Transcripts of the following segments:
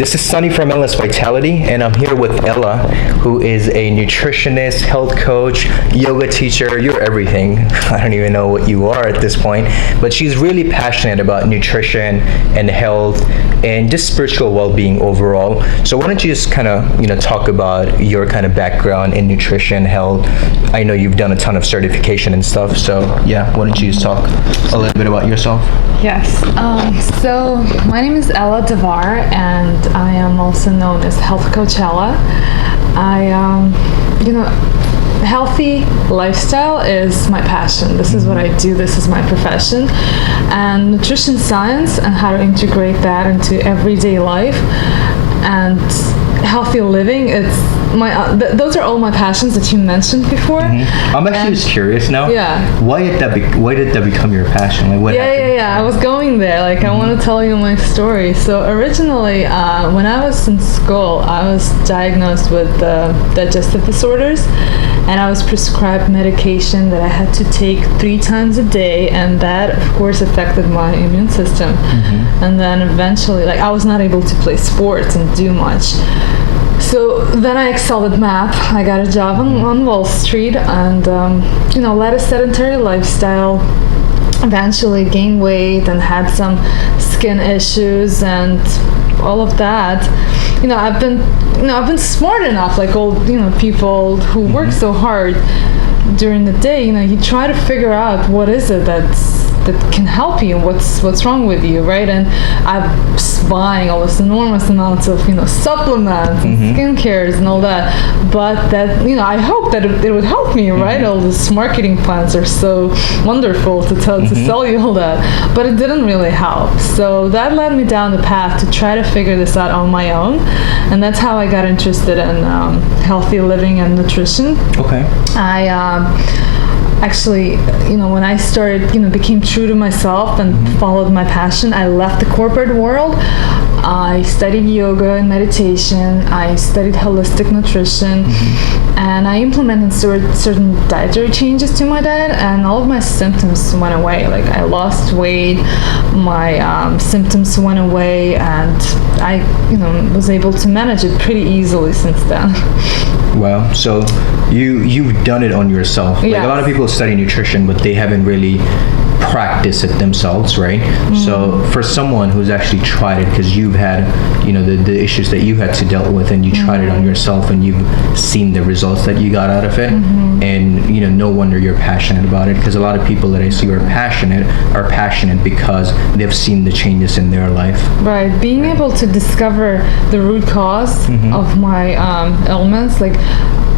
This is Sunny from Ella's Vitality, and I'm here with Ella, who is a nutritionist, health coach, yoga teacher. You're everything. I don't even know what you are at this point, but she's really passionate about nutrition and health and just spiritual well-being overall. So why don't you just kind of, talk about your kind of background in nutrition, health. I know you've done a ton of certification and stuff, so yeah, why don't you just talk a little bit about yourself? Yes. So my name is Ella Devar, and I am also known as Health Coach Ella. Healthy lifestyle is my passion. This is what I do. This is my profession. And nutrition science and how to integrate that into everyday life and healthy living, those are all my passions that you mentioned before. Mm-hmm. I'm actually just curious now. Yeah. Why did that become your passion? Like what happened? Yeah. I was going there. Like, I want to tell you my story. So originally, when I was in school, I was diagnosed with digestive disorders, and I was prescribed medication that I had to take 3 times a day, and that, of course, affected my immune system. Mm-hmm. And then eventually, I was not able to play sports and do much. So then I excelled at math. I got a job on Wall Street and, led a sedentary lifestyle. Eventually gained weight and had some skin issues and all of that. I've been smart enough, like all people who work so hard during the day. You try to figure out what is it that can help you, what's wrong with you, right? And I'm buying all this enormous amounts of supplements and skincares and all that, but that I hope that it would help me, right? All these marketing plans are so wonderful to sell you all that, but it didn't really help. So that led me down the path to try to figure this out on my own, and that's how I got interested in healthy living and nutrition. Okay. Actually, when I started, became true to myself and followed my passion, I left the corporate world. I studied yoga and meditation. I studied holistic nutrition, and I implemented certain dietary changes to my diet, and all of my symptoms went away. Like, I lost weight, my symptoms went away, and I, was able to manage it pretty easily since then. Wow. So you've done it on yourself. Like, a lot of people study nutrition, but they haven't really practiced it themselves, right? So for someone who's actually tried it, because you've had the issues that you had to deal with, and you tried it on yourself, and you've seen the results that you got out of it, and no wonder you're passionate about it, because a lot of people that I see are passionate because they've seen the changes in their life. Right. Being able to discover the root cause of my ailments, like,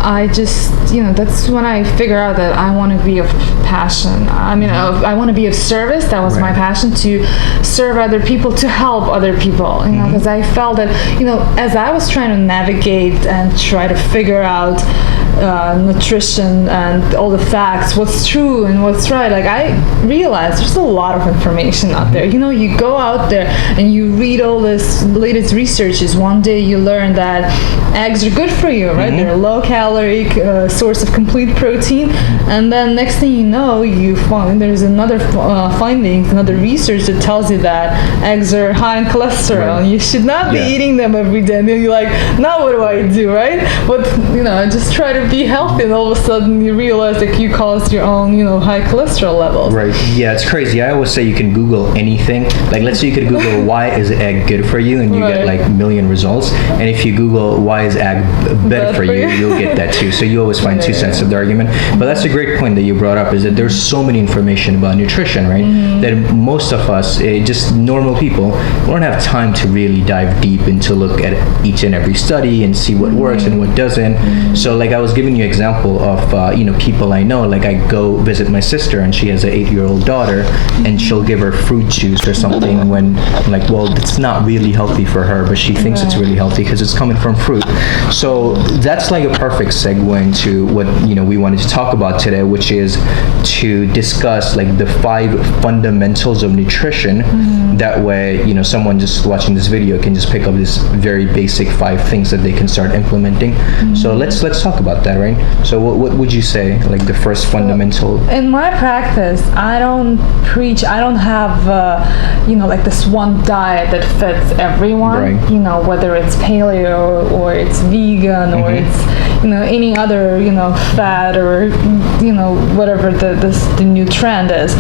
I just, that's when I figure out that I want to be of passion. I mean, I want to be of service. That was my passion, to serve other people, to help other people, because I felt that, as I was trying to navigate and try to figure out nutrition and all the facts, what's true and what's right, like, I realized there's a lot of information out there. You go out there and you read all this latest researches. One day you learn that eggs are good for you, right? They're a low-calorie source of complete protein, and then next thing you know, you find there's another another research that tells you that eggs are high in cholesterol, and you should not be eating them every day. And then you're like, now what do I do, right? But I just try to be healthy, and all of a sudden you realize that you cause your own high cholesterol levels. Right. Yeah, it's crazy. I always say you can Google anything. Like, let's say you could Google why is egg good for you, and you get like a million results. And if you Google why is egg better for you, you'll get that too. So you always find two sides of the argument. But that's a great point that you brought up, is that there's so many information about nutrition, right? That most of us, just normal people, don't have time to really dive deep into look at each and every study and see what works and what doesn't. So like, I was giving you an example of people I know. Like, I go visit my sister, and she has an 8-year-old daughter, and she'll give her fruit juice or something when I'm like, well, it's not really healthy for her, but she thinks it's really healthy because it's coming from fruit. So that's like a perfect segue into what we wanted to talk about today, which is to discuss like the 5 fundamentals of nutrition that way, someone just watching this video can just pick up this very basic 5 things that they can start implementing. So let's talk about that, right? So what would you say, like the first fundamental? In my practice, I don't preach. I don't have like this one diet that fits everyone. Right. Whether it's paleo or it's vegan or it's any other fat or whatever the new trend is.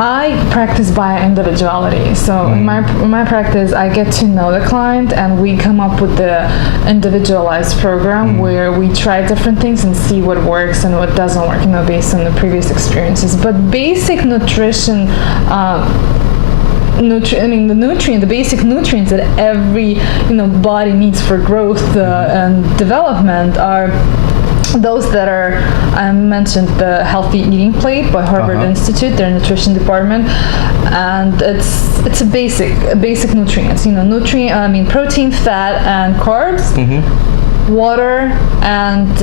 I practice by individuality. So in my practice, I get to know the client, and we come up with the individualized program where we try different things and see what works and what doesn't work, based on the previous experiences. But basic nutrition. The basic nutrients that every body needs for growth and development are those that are, I mentioned the Healthy Eating Plate by Harvard Institute, their nutrition department, and it's a basic nutrients. Protein, fat, and carbs, water, and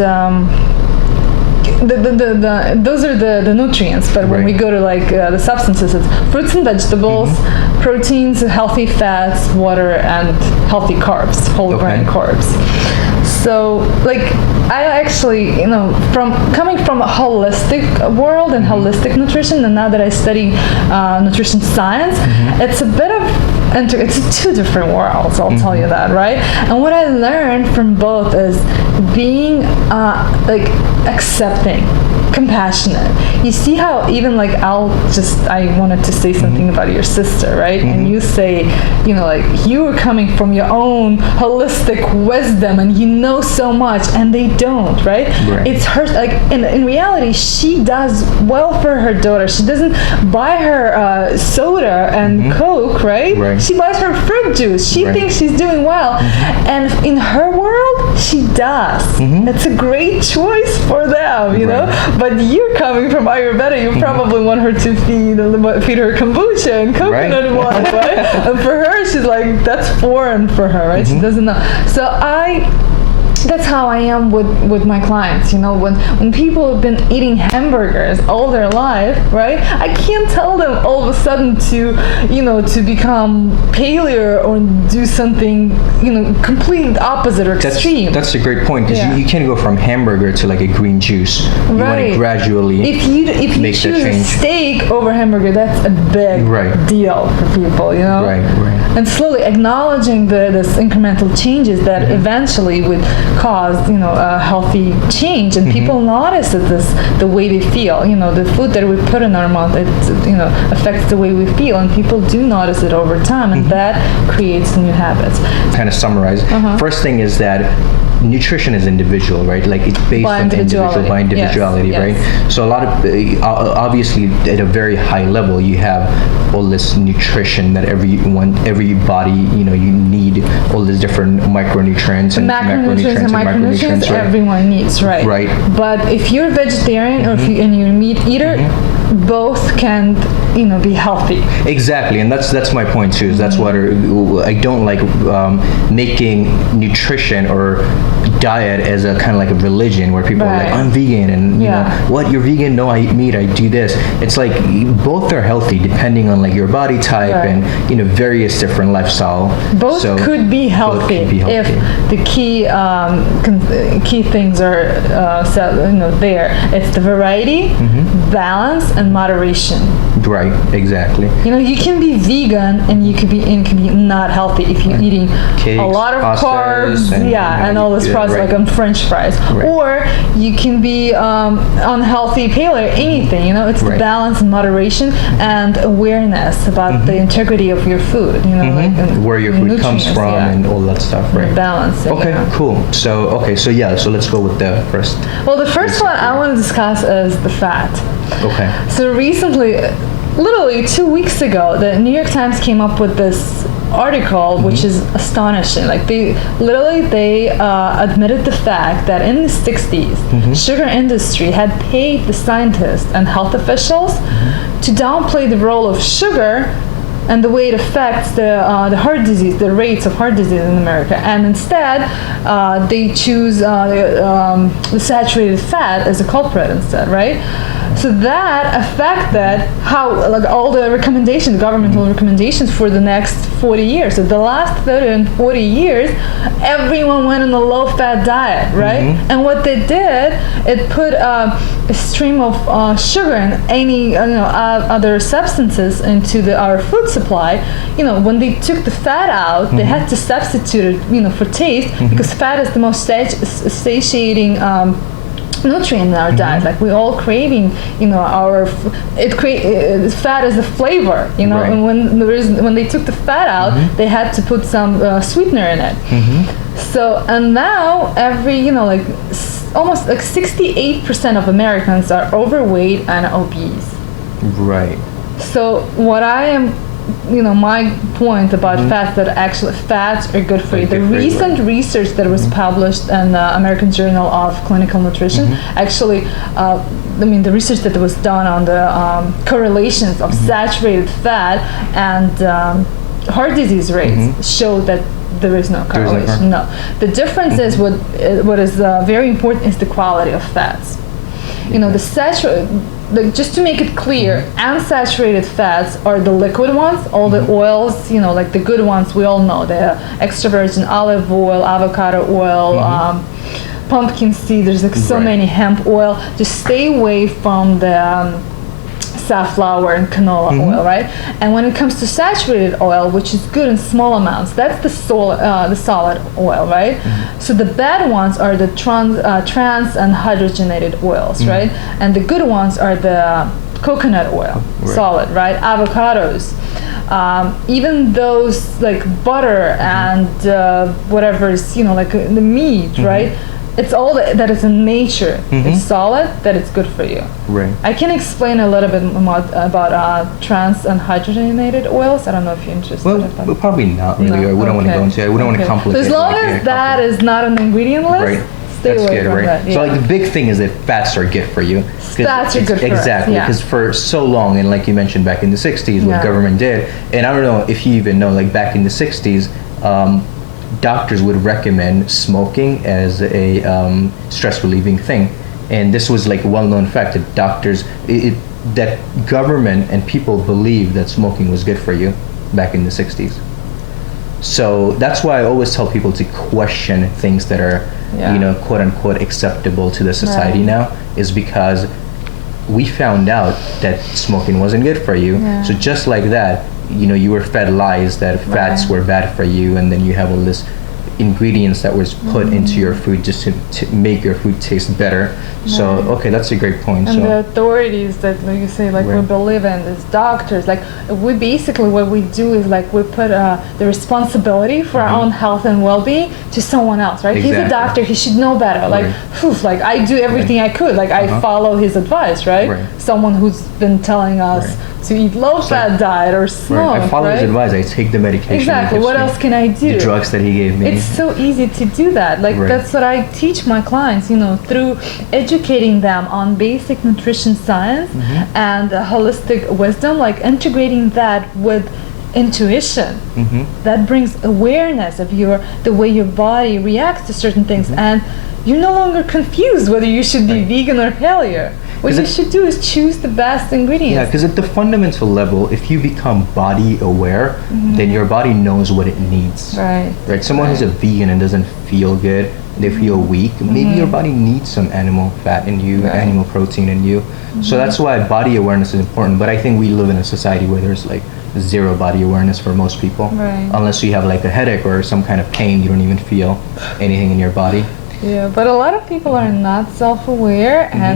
those are the nutrients. But when we go to the substances, it's fruits and vegetables, proteins, healthy fats, water, and healthy carbs, whole grain carbs. So, I actually, coming from a holistic world and holistic nutrition, and now that I study nutrition science, it's a bit of, it's 2 different worlds, I'll tell you that, right? And what I learned from both is being, accepting, compassionate. You see how even I wanted to say something about your sister, right? And you say, you were coming from your own holistic wisdom and you know so much, and they don't, right? It's her, in reality, she does well for her daughter. She doesn't buy her soda and Coke, right? She buys her fruit juice. She thinks she's doing well. And in her world, she does. It's a great choice for them, know? But you're coming from Ayurveda, you probably want her to feed her kombucha and coconut water, right? And for her, she's like, that's foreign for her, right? She doesn't know. So that's how I am with my clients. When people have been eating hamburgers all their life, right? I can't tell them all of a sudden to become paleo or do something, complete opposite or extreme. That's a great point, because you can't go from hamburger to a green juice. You want to gradually if you choose a steak over hamburger, that's a big deal for people, Right. And slowly acknowledging this incremental changes that eventually would cause a healthy change, and people notice the way they feel. The food that we put in our mouth, it affects the way we feel, and people do notice it over time, and that creates new habits. Kind of summarize. First thing is that nutrition is individual, right? It's based on individuality, right? So a lot of obviously at a very high level, you have all this nutrition that every body, you need all these different micronutrients and macronutrients, right? Everyone needs, right? But if you're vegetarian or you're a meat eater, both can be healthy. Exactly, and that's my point too. Is that's what I don't like making nutrition or diet as a kind of like a religion where people are like, I'm vegan, and you know, what, you're vegan? No, I eat meat. I do this. It's like both are healthy depending on like your body type and various different lifestyle. Both could be healthy if the key things are there. It's the variety, balance, and moderation. Right, exactly. You can be vegan and you can be not healthy if you're eating cakes, a lot of carbs, and all this processed like on French fries. Or you can be unhealthy paleo, anything. It's the balance and moderation and awareness about the integrity of your food. Like, where your food comes from and all that stuff, right? The balance. Okay, cool. So let's go with the first. Well, the first one I want to discuss is the fat. Okay. So recently, literally 2 weeks ago, the New York Times came up with this article, which is astonishing. Like they admitted the fact that in the 60s, sugar industry had paid the scientists and health officials to downplay the role of sugar and the way it affects the heart disease, the rates of heart disease in America. And instead, they choose the saturated fat as a culprit instead, right? So that affected how, like, all the recommendations, governmental recommendations for the next 40 years. So the last 30 and 40 years, everyone went on a low-fat diet, right? And what they did, it put a stream of sugar and any other substances into our food supply. When they took the fat out, they had to substitute it, for taste, because fat is the most satiating nutrient in our diet. Like, we all craving, fat is a flavor, Right. and when they took the fat out, they had to put some sweetener in it. So, and now almost like 68% of Americans are overweight and obese. Right. So what I am, my point about fats, that actually fats are good for you. The recent research that was published in the American Journal of Clinical Nutrition, actually, the research that was done on the correlations of saturated fat and heart disease rates showed that there is no correlation. No. The difference is what is very important is the quality of fats. The saturated, just to make it clear, unsaturated fats are the liquid ones, all the oils, like the good ones we all know, the extra virgin olive oil, avocado oil, pumpkin seed, there's like so many, hemp oil. Just stay away from the safflower and canola oil, right? And when it comes to saturated oil, which is good in small amounts, that's the solid oil, right? So the bad ones are the trans and hydrogenated oils, right? And the good ones are the coconut oil, solid, right? Avocados. Even those like butter and whatever is, like the meat, right? It's all that is in nature. It's solid, that it's good for you. Right. I can explain a little bit more about trans and hydrogenated oils. I don't know if you're interested. Well, probably not really. No? We don't want to go into it. We don't want to complicate. So as long as that is not on the ingredient list, right. stay That's away good, from right? that. So like the big thing is that fats are good for you. Fats are good for us, exactly, because for so long, and like you mentioned back in the 60s, what government did, and I don't know if you even know, like back in the 60s, doctors would recommend smoking as a stress relieving thing, and this was like a well-known fact that doctors, that government and people believed that smoking was good for you back in the 60s. So that's why I always tell people to question things that are, quote unquote acceptable to the society now, is because we found out that smoking wasn't good for you. So just like that, you were fed lies that fats were bad for you, and then you have all this ingredients that was put into your food just to make your food taste better. So okay, that's a great point. And so the authorities that, like you say, like we believe in, as doctors, like we basically, what we do is like we put the responsibility for our own health and well-being to someone else, right? He's a doctor, he should know better. Like, like I do everything I could, like I follow his advice, right? Someone who's been telling us to eat low-fat diet or smoke. I follow his advice. I take the medication. Exactly. What else can I do? The drugs that he gave me. It's so easy to do that. Like that's what I teach my clients. Through educating them on basic nutrition science and holistic wisdom, like integrating that with intuition. That brings awareness of the way your body reacts to certain things, and you're no longer confused whether you should be vegan or paleo. What you should do is choose the best ingredients. Yeah, because at the fundamental level, if you become body aware, then your body knows what it needs. Right. Someone who's a vegan and doesn't feel good, they feel weak, maybe your body needs some animal fat in you, animal protein in you. So that's why body awareness is important. But I think we live in a society where there's like zero body awareness for most people. Unless you have like a headache or some kind of pain, you don't even feel anything in your body. Yeah, but a lot of people are not self-aware, and